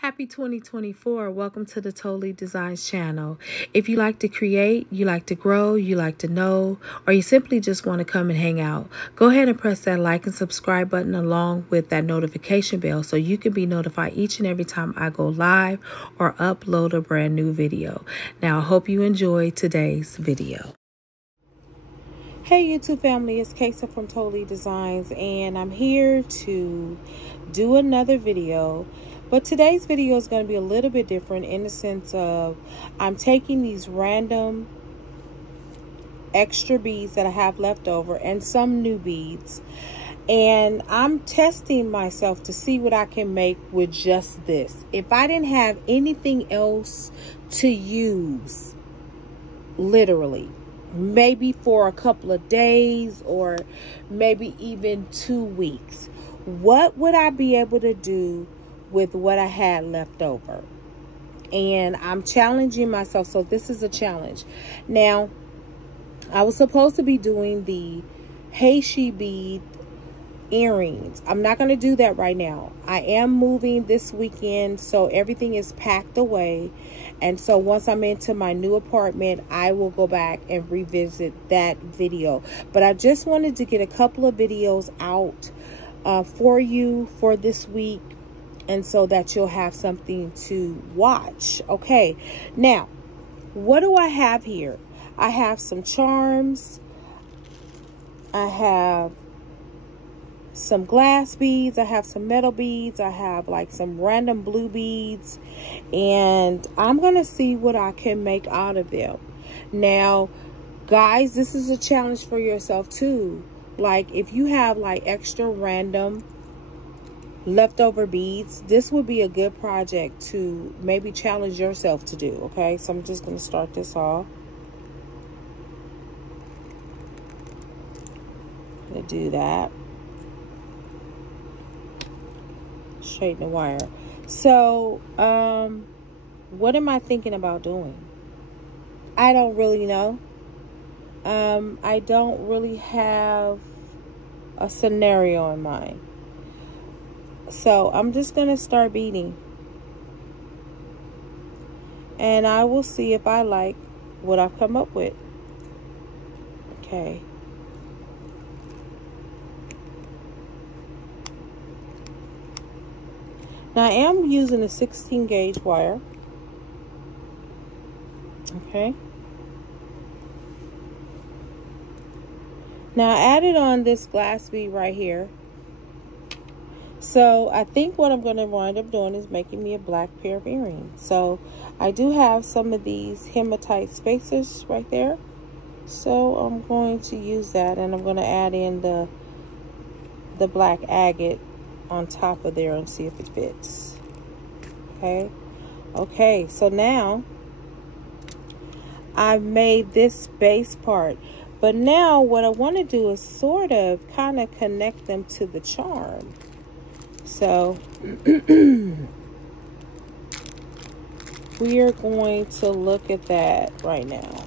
Happy 2024. Welcome to the Totally Designs channel. If you like to create, you like to grow, you like to know, or you simply just want to come and hang out, go ahead and press that like and subscribe button along with that notification bell so you can be notified each and every time I go live or upload a brand new video. Now, I hope you enjoy today's video. Hey YouTube family, it's Kesa from Totally Designs, and I'm here to do another video. But today's video is going to be a little bit different in the sense of I'm taking these random extra beads that I have left over and some new beads, and I'm testing myself to see what I can make with just this. If I didn't have anything else to use, literally, maybe for a couple of days or maybe even 2 weeks, what would I be able to do with what I had left over? And I'm challenging myself, so this is a challenge. Now, I was supposed to be doing the Heishi bead earrings. I'm not going to do that right now. I am moving this weekend, so everything is packed away. And so once I'm into my new apartment, I will go back and revisit that video. But I just wanted to get a couple of videos out for you for this week, and so that you'll have something to watch. Okay, now, what do I have here? I have some charms. I have some glass beads. I have some metal beads. I have like some random blue beads. And I'm going to see what I can make out of them. Now, guys, this is a challenge for yourself too. Like, if you have like extra random leftover beads, this would be a good project to maybe challenge yourself to do. Okay, so I'm just going to start this off. I'm going to do that. Straighten the wire. So what am I thinking about doing? I don't really know. I don't really have a scenario in mind. So I'm just going to start beading. And I will see if I like what I've come up with. Okay. Now I am using a 16 gauge wire. Okay. Now I added on this glass bead right here. So I think what I'm going to wind up doing is making me a black pair of earrings. So I do have some of these hematite spacers right there. So I'm going to use that, and I'm going to add in the black agate on top of there and see if it fits. Okay. Okay, so now I've made this base part. But now what I want to do is sort of kind of connect them to the charm. So we are going to look at that right now.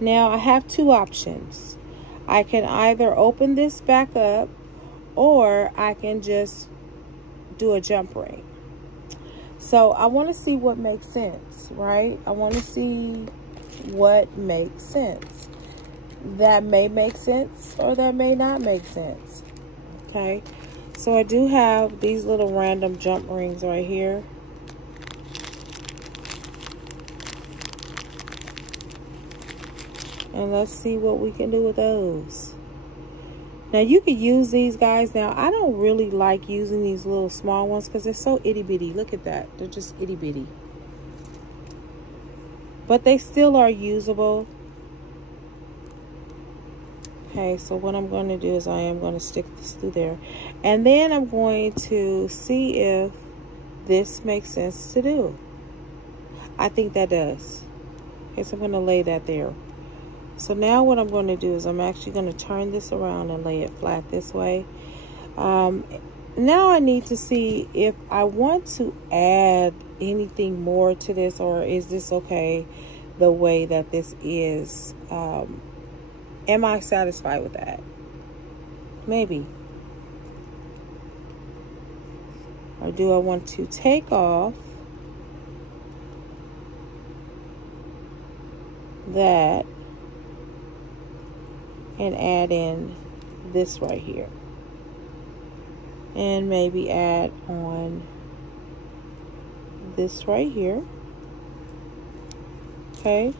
Now I have two options. I can either open this back up, or I can just do a jump ring. So I want to see what makes sense, right? I want to see what makes sense. That may make sense, or that may not make sense. Okay. So I do have these little random jump rings right here. And let's see what we can do with those. Now you could use these, guys. Now I don't really like using these little small ones because they're so itty bitty. Look at that. They're just itty bitty. But they still are usable. Okay, so what I'm going to do is I am going to stick this through there. And then I'm going to see if this makes sense to do. I think that does. Okay, so I'm going to lay that there. So now what I'm going to do is I'm actually going to turn this around and lay it flat this way. Now I need to see if I want to add anything more to this, or is this okay the way that this is. Am I satisfied with that? Maybe. Or do I want to take off that and add in this right here? And maybe add on this right here. Okay.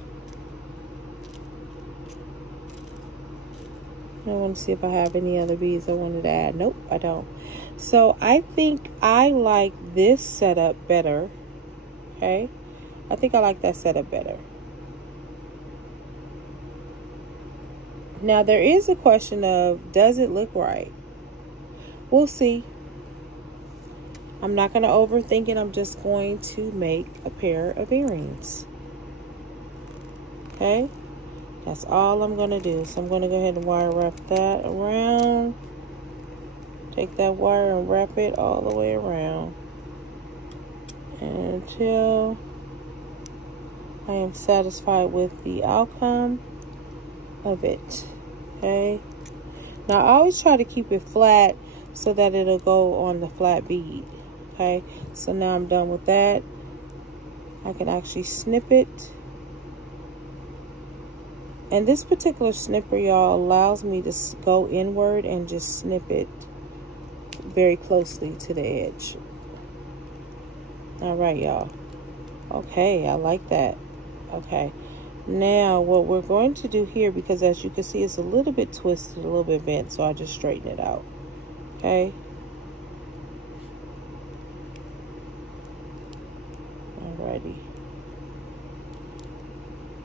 I want to see if I have any other beads I wanted to add. Nope, I don't. So I think I like this setup better. Okay. I think I like that setup better. Now there is a question of, does it look right? We'll see. I'm not going to overthink it. I'm just going to make a pair of earrings. Okay. That's all I'm going to do. So I'm going to go ahead and wire wrap that around. Take that wire and wrap it all the way around until I am satisfied with the outcome of it. Okay. Now I always try to keep it flat so that it'll go on the flat bead. Okay. So now I'm done with that. I can actually snip it. And this particular snipper, y'all, allows me to go inward and just snip it very closely to the edge. All right, y'all. Okay, I like that. Okay. Now, what we're going to do here, because as you can see, it's a little bit twisted, a little bit bent, so I just straighten it out. Okay. Alrighty.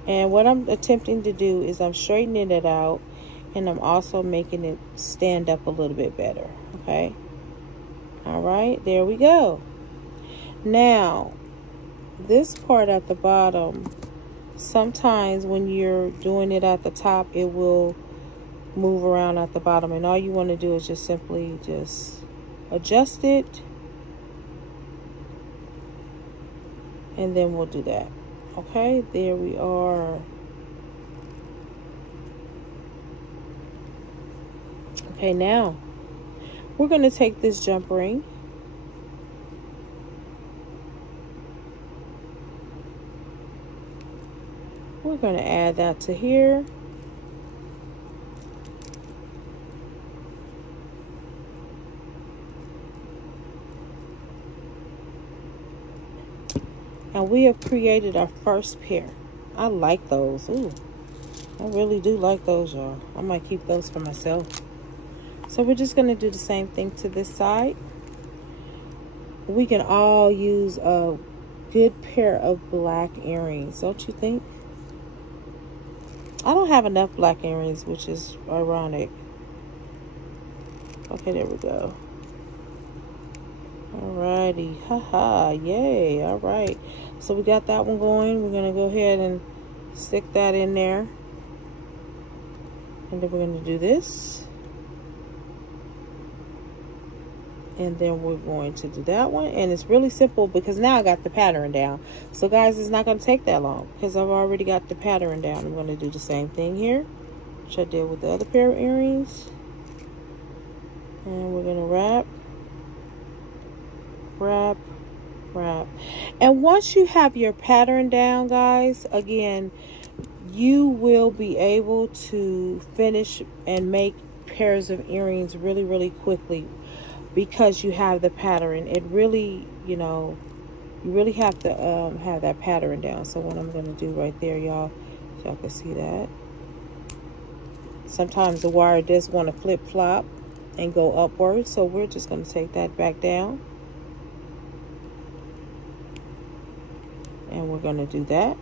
And what I'm attempting to do is I'm straightening it out, and I'm also making it stand up a little bit better. Okay. All right, there we go. Now, this part at the bottom, sometimes when you're doing it at the top, it will move around at the bottom, and all you want to do is just simply just adjust it, and then we'll do that. Okay, there we are. Okay, now we're going to take this jump ring. We're going to add that to here. And we have created our first pair. I like those. Ooh, I really do like those, y'all. I might keep those for myself. So we're just going to do the same thing to this side. We can all use a good pair of black earrings, don't you think? I don't have enough black earrings, which is ironic. Okay, there we go. Alrighty, haha, yay, alright. So we got that one going. We're going to go ahead and stick that in there. And then we're going to do this. And then we're going to do that one. And it's really simple because now I got the pattern down. So guys, it's not going to take that long because I've already got the pattern down. I'm going to do the same thing here, which I did with the other pair of earrings. And we're going to wrap. Wrap, wrap. And once you have your pattern down, guys, again, you will be able to finish and make pairs of earrings really, really quickly because you have the pattern. It really, you know, you really have to have that pattern down. So what I'm going to do right there, y'all, so y'all can see that. Sometimes the wire does want to flip-flop and go upward, so we're just going to take that back down. And we're going to do that.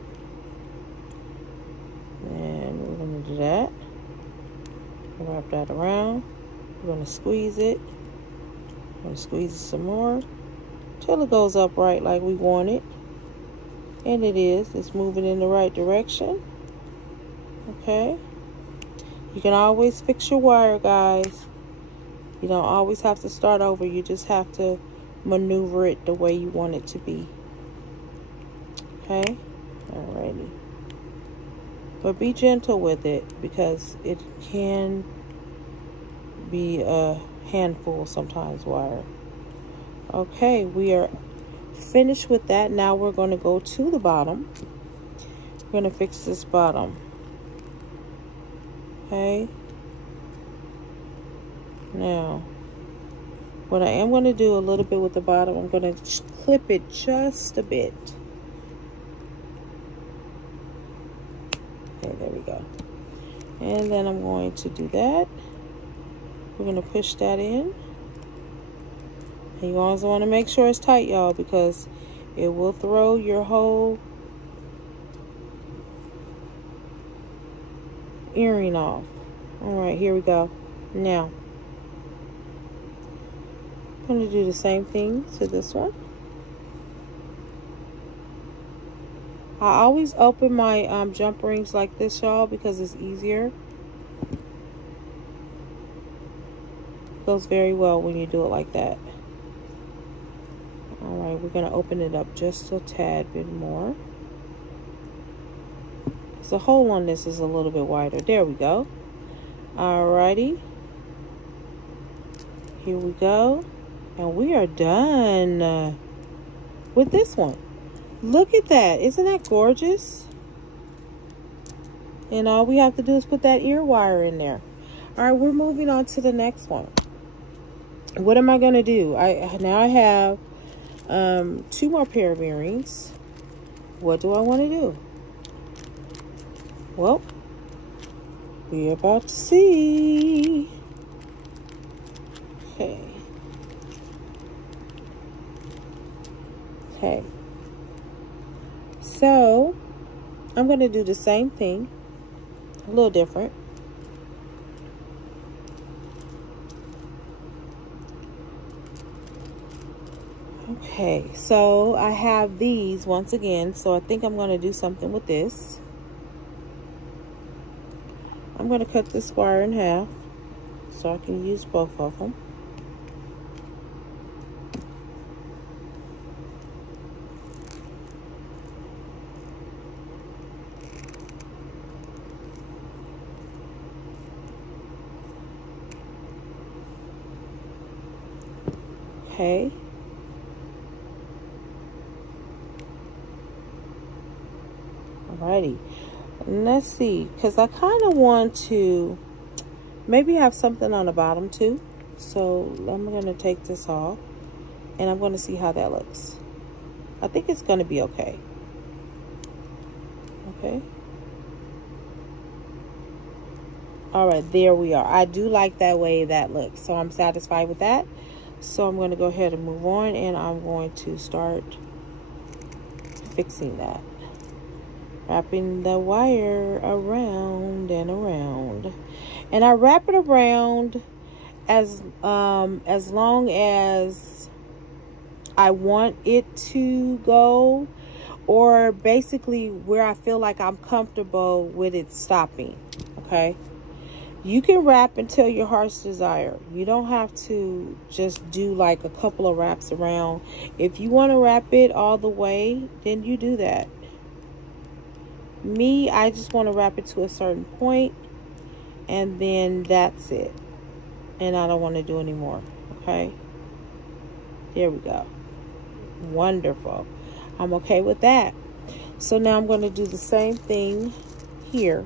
And we're going to do that. Wrap that around. We're going to squeeze it. We're going to squeeze it some more till it goes upright like we want it. And it is. It's moving in the right direction. Okay. You can always fix your wire, guys. You don't always have to start over. You just have to maneuver it the way you want it to be. Okay, alrighty. But be gentle with it because it can be a handful sometimes wire. Okay, we are finished with that. Now we're going to go to the bottom. We're going to fix this bottom. Okay. Now, what I am going to do a little bit with the bottom, I'm going to clip it just a bit. Okay, there we go. And then I'm going to do that. We're going to push that in. And you always want to make sure it's tight, y'all, because it will throw your whole earring off. All right, here we go. Now, I'm going to do the same thing to this one. I always open my jump rings like this, y'all, because it's easier. It goes very well when you do it like that. All right, we're going to open it up just a tad bit more. The hole on this is a little bit wider. There we go. Alrighty. Here we go. And we are done with this one. Look at that. Isn't that gorgeous? And all we have to do is put that ear wire in there. All right, we're moving on to the next one. What am I going to do? Now I have 2 more pair of earrings. What do I want to do? Well, we're about to see. Okay. Okay. So, I'm going to do the same thing, a little different. Okay, so I have these once again, so I think I'm going to do something with this. I'm going to cut this wire in half so I can use both of them. Okay. Alrighty. Let's see, because I kind of want to maybe have something on the bottom too. So I'm going to take this off and I'm going to see how that looks. I think it's going to be okay. Okay. All right, there we are. I do like that way that looks, so I'm satisfied with that. So I'm going to go ahead and move on, and I'm going to start fixing that. Wrapping the wire around and around. And I wrap it around as long as I want it to go, or basically where I feel like I'm comfortable with it stopping. Okay. You can wrap until your heart's desire. You don't have to just do like a couple of wraps around. If you want to wrap it all the way, then you do that. Me, I just want to wrap it to a certain point, and then that's it. And I don't want to do any more. Okay. There we go. Wonderful. I'm okay with that. So now I'm going to do the same thing here,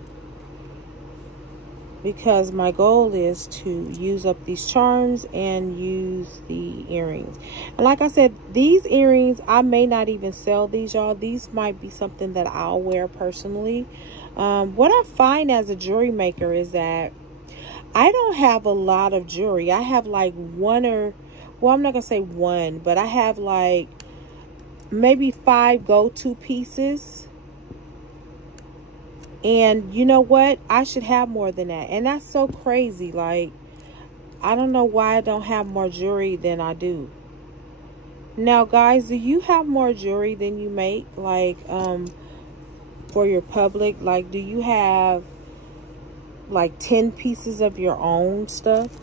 because my goal is to use up these charms and use the earrings. And like I said, these earrings, I may not even sell these, y'all. These might be something that I'll wear personally. What I find as a jewelry maker is that I don't have a lot of jewelry. I have like one or, well, I'm not going to say one, but I have like maybe 5 go-to pieces. And you know what? I should have more than that. And that's so crazy. Like, I don't know why I don't have more jewelry than I do. Now, guys, do you have more jewelry than you make? Like, for your public? Like, do you have like 10 pieces of your own stuff?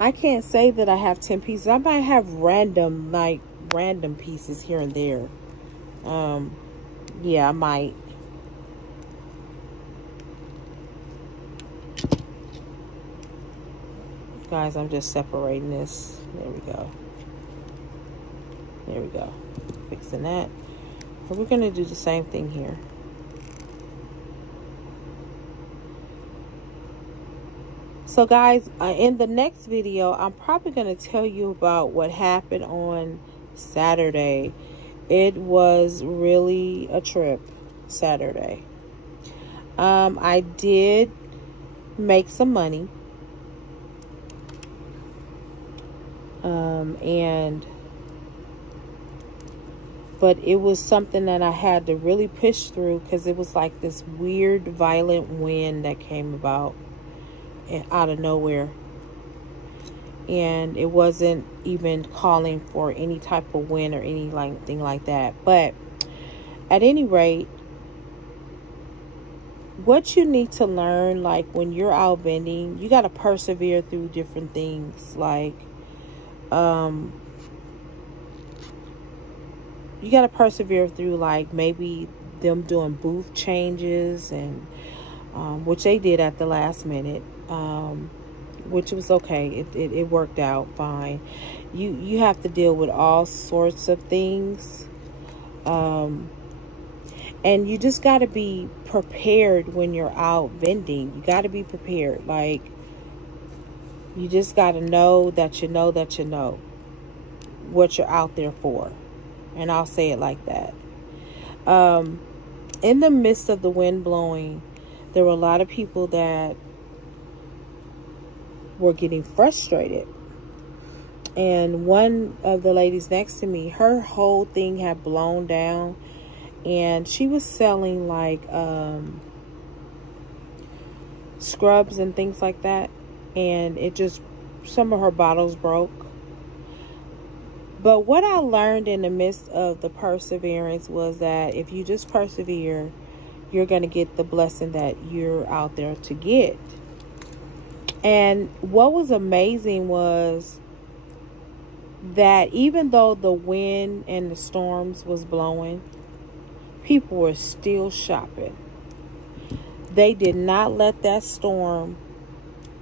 I can't say that I have 10 pieces. I might have random pieces here and there. Yeah, I might. Guys, I'm just separating this. There we go. There we go. Fixing that. And we're going to do the same thing here. So guys, in the next video, I'm probably going to tell you about what happened on Saturday. It was really a trip Saturday. I did make some money. But it was something that I had to really push through, because it was like this weird, violent wind that came about out of nowhere. And it wasn't even calling for any type of wind or anything like that. But at any rate, what you need to learn, like when you're out vending, you got to persevere through different things. Like, you got to persevere through, like, maybe them doing booth changes, and which they did at the last minute, which was okay. It worked out fine. You have to deal with all sorts of things, and you just got to be prepared when you're out vending. You got to be prepared. Like, you just got to know that you know that you know what you're out there for. And I'll say it like that. In the midst of the wind blowing, there were a lot of people that were getting frustrated. And one of the ladies next to me, her whole thing had blown down. And she was selling like scrubs and things like that. And it just, some of her bottles broke. But what I learned in the midst of the perseverance was that if you just persevere, you're going to get the blessing that you're out there to get. And what was amazing was that even though the wind and the storms was blowing, people were still shopping. They did not let that storm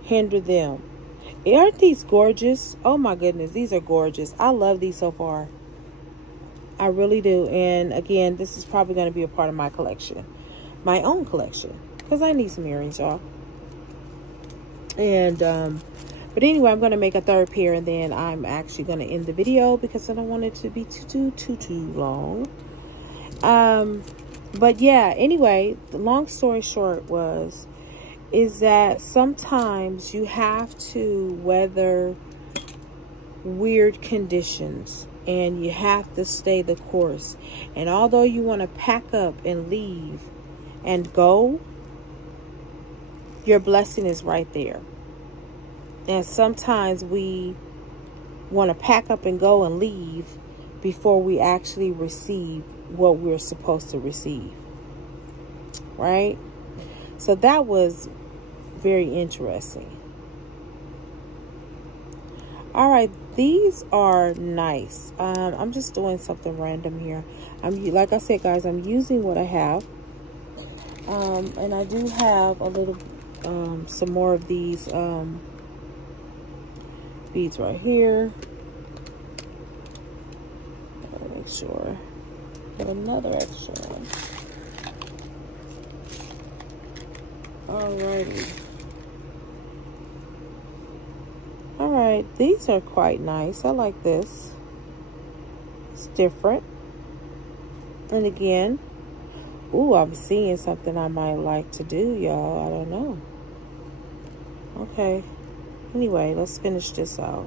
hinder them. Aren't these gorgeous? Oh my goodness, these are gorgeous. I love these so far. I really do. And again, this is probably going to be a part of my collection, my own collection, because I need some earrings, y'all. And but anyway, I'm going to make a third pair, and then I'm actually going to end the video because I don't want it to be too long. But yeah, anyway, the long story short is that sometimes you have to weather weird conditions, and you have to stay the course. And although you want to pack up and leave and go, your blessing is right there. And sometimes we want to pack up and go and leave before we actually receive what we're supposed to receive, right? So that was very interesting. All right, these are nice. I'm just doing something random here. Like I said, guys, I'm using what I have, and I do have a little some more of these beads right here. Gotta make sure I have another extra one. Alrighty. Alright, these are quite nice. I like this. It's different. And again, ooh, I'm seeing something I might like to do, y'all. I don't know. Okay. Anyway, let's finish this out.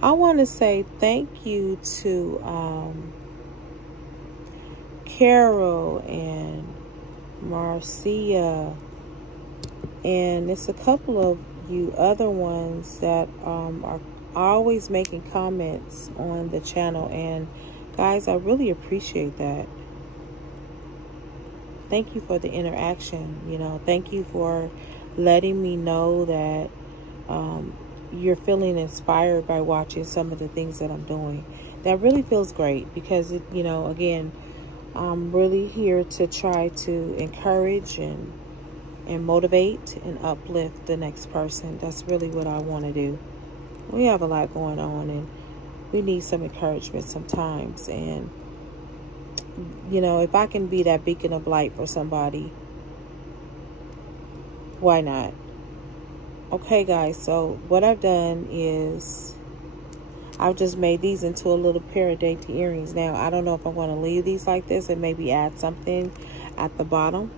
I want to say thank you to Carol and Marcia, and it's a couple of you other ones that are always making comments on the channel. And guys, I really appreciate that. Thank you for the interaction. You know, thank you for letting me know that you're feeling inspired by watching some of the things that I'm doing. That really feels great, because it, you know, again, I'm really here to try to encourage and and motivate and uplift the next person. That's really what I want to do. We have a lot going on, and we need some encouragement sometimes. And, you know, if I can be that beacon of light for somebody, why not? Okay, guys, so what I've done is I've just made these into a little pair of dainty earrings. Now, I don't know if I want to leave these like this and maybe add something at the bottom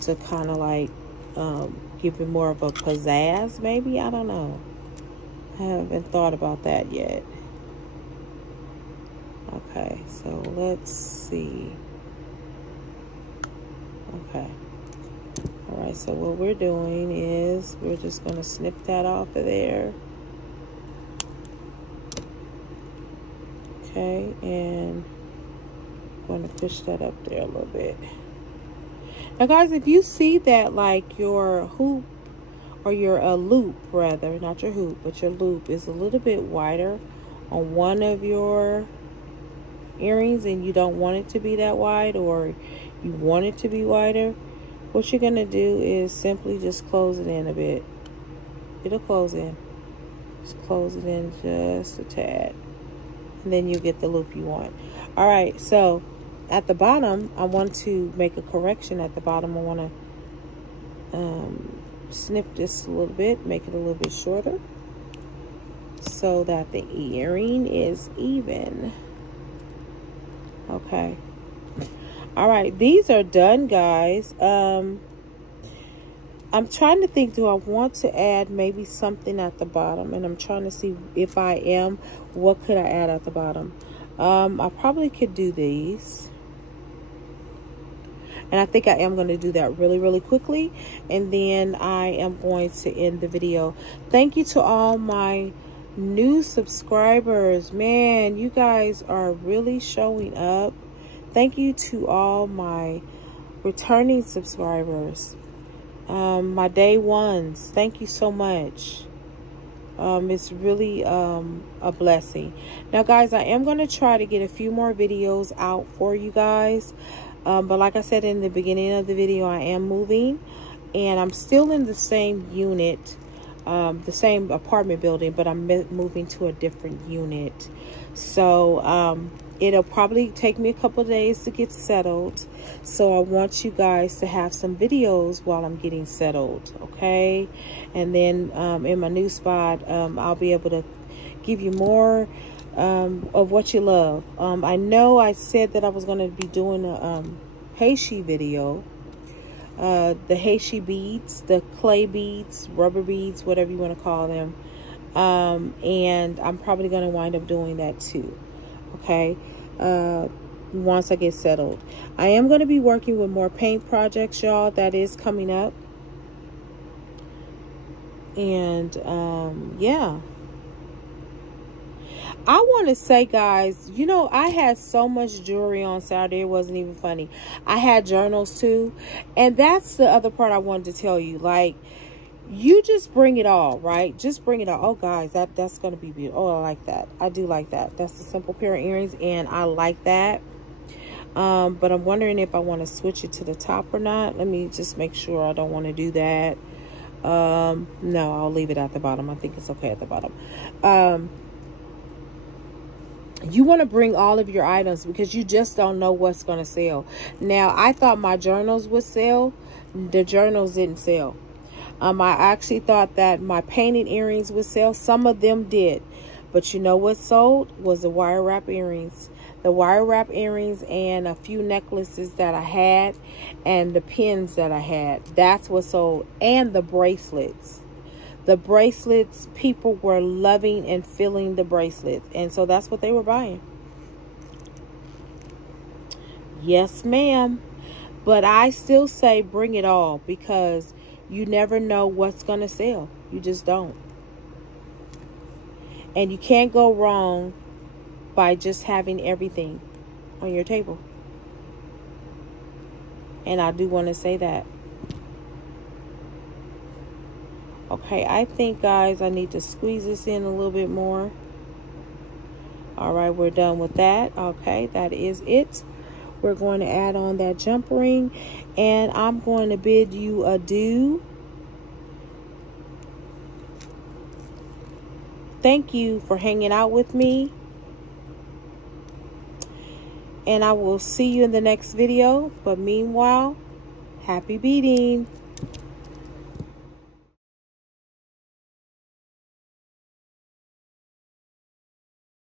to kind of like give it more of a pizzazz, maybe. I don't know. I haven't thought about that yet. Okay, so let's see. Okay. All right, so what we're doing is we're just going to snip that off of there. Okay, and I'm going to push that up there a little bit. Now, guys, if you see that, like, your hoop, or your loop, rather, not your hoop, but your loop is a little bit wider on one of your earrings, and you don't want it to be that wide, or you want it to be wider, what you're going to do is simply just close it in a bit. It'll close in. Just close it in just a tad. And then you get the loop you want. All right, so at the bottom, I want to make a correction at the bottom. I want to snip this a little bit, make it a little bit shorter so that the earring is even. Okay. All right, these are done, guys. I'm trying to think, do I want to add maybe something at the bottom? And I'm trying to see if I am, what could I add at the bottom? I probably could do these. And I think I am going to do that really, really quickly. And then I am going to end the video. Thank you to all my new subscribers. Man, you guys are really showing up. Thank you to all my returning subscribers. My day ones. Thank you so much. It's really a blessing. Now, guys, I am going to try to get a few more videos out for you guys. But like I said in the beginning of the video, I am moving, and I'm still in the same unit, the same apartment building, but I'm moving to a different unit. So it'll probably take me a couple of days to get settled. So I want you guys to have some videos while I'm getting settled, okay? And then in my new spot, I'll be able to give you more of what you love. I know I said that I was going to be doing a Heishi video, the Heishi beads, the clay beads, rubber beads, whatever you want to call them, and I'm probably going to wind up doing that too, okay, once I get settled. I am going to be working with more paint projects, y'all. That is coming up. And yeah, I want to say, guys, you know, I had so much jewelry on Saturday, it wasn't even funny. I had journals too, and that's the other part I wanted to tell you. Like, you just bring it all, right? Just bring it all. Oh, guys, that's going to be beautiful. Oh, I like that. I do like that. That's a simple pair of earrings, and I like that. But I'm wondering if I want to switch it to the top or not. Let me just make sure I don't want to do that. No, I'll leave it at the bottom. I think it's okay at the bottom. You want to bring all of your items because you just don't know what's going to sell. Now, I thought my journals would sell. The journals didn't sell. I actually thought that my painted earrings would sell. Some of them did. But you know what sold? Was the wire wrap earrings. The wire wrap earrings and a few necklaces that I had and the pins that I had. That's what sold. And the bracelets. The bracelets, people were loving and feeling the bracelets. And so that's what they were buying. Yes, ma'am. But I still say bring it all, because you never know what's going to sell. You just don't. And you can't go wrong by just having everything on your table. And I do want to say that. Okay, I think, guys, I need to squeeze this in a little bit more. All right, we're done with that. Okay, that is it. We're going to add on that jump ring, and I'm going to bid you adieu. Thank you for hanging out with me, and I will see you in the next video. But meanwhile, happy beading.